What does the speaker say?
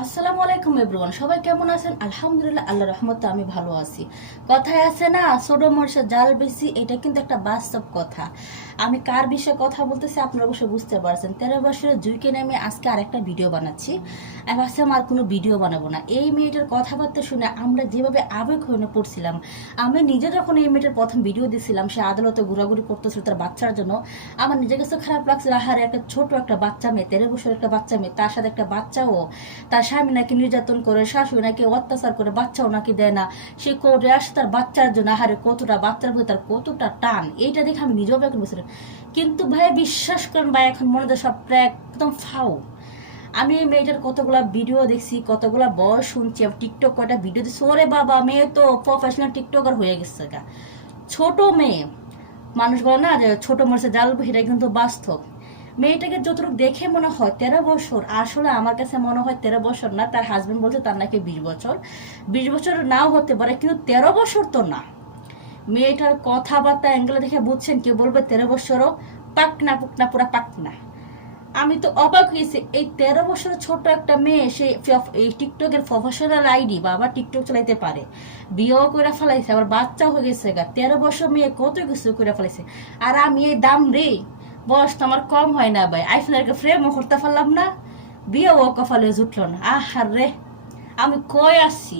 আসসালামু আলাইকুম এভরিওয়ান, সবাই কেমন আছেন? আলহামদুলিল্লাহ, আল্লাহর রহমতে আমি ভালো আছি। কথায় আছে না, ছোট মরিচের জাল বেশি, এটা কিন্তু একটা বাস্তব কথা। আমি কার বিষয়ে কথা বলতেছি আপনারা অবশ্যই বুঝতে পারছেন। 13 বছরের জুইকে নামে আজকে আরেকটা ভিডিও বানাচ্ছি। আমি ভাবছিলাম আর কোনো ভিডিও বানাবো না। এই মেয়েটার কথাবার্তা শুনে আমরা যেভাবে আবেগ হয়ে পড়ছিলাম, আমি নিজে যখন এই মেয়েটার প্রথম ভিডিও দিছিলাম, সে আদালতে ঘোরাঘুরি করতেছিল তার বাচ্চার জন্য, আমার নিজের কাছে খারাপ লাগছিল। আহারে, একটা ছোট একটা বাচ্চা মেয়ে, 13 বছরের একটা বাচ্চা মেয়ে, তার সাথে একটা বাচ্চাও, তার স্বামী নাকি নির্যাতন করে, শাশুড়ি নাকি অত্যাচার করে, বাচ্চাও নাকি দেয় না, সে করে আসে তার বাচ্চার জন্য। আহারে, কতটা বাচ্চার প্রতি তার কতটা টান, এইটা দেখে আমি নিজেও বের বলছিলাম। কিন্তু ভাই বিশ্বাস করেন ভাই, এখন মনে হয় সবটা একদম ফাউ। আমি এই মেয়েটার কতগুলা ভিডিও দেখছি, কতগুলা বয়স শুনছি, টিকটক কয়টা ভিডিও দেখছি, ওরে বাবা, মেয়ে তো প্রফেশনাল টিকটকার হয়ে গেছে গা। ছোট মেয়ে, মানুষ বলে না যে ছোট মরিচে জাল, এটা কিন্তু বাস্তব। মেয়েটাকে যতটুকু দেখে মনে হয় 13 বছর, আসলে আমার কাছে মনে হয় 13 বছর না। তার হাজবেন্ড বলছে তার নাকি 20 বছর। 20 বছর নাও হতে পারে, কিন্তু 13 বছর তো না। মেয়েটার কথাবার্তা অ্যাঙ্গেলে দেখে বুঝছেন, কেউ বলবে 13 বছরও পাকনা পুকনা পুরা পাকনা। আমি তো অবাক হয়েছি, এই 13 বছরের ছোট একটা মেয়ে, সে এই টিকটকের প্রফেশনাল আইডি, বাবা টিকটক চালাইতে পারে, বিয়েও করে ফেলাইছে, আবার বাচ্চা হয়ে গেছে গা। 13 বছর মেয়ে কত কিছু করে ফেলাইছে। আর আমি এই দাম রে, বয়স তো আমার কম হয় না ভাই, আইফোনের ফ্রেমও করতে পারলাম না, বিয়েও কপালে জুটলো না। আহার রে, আমি কই আসছি।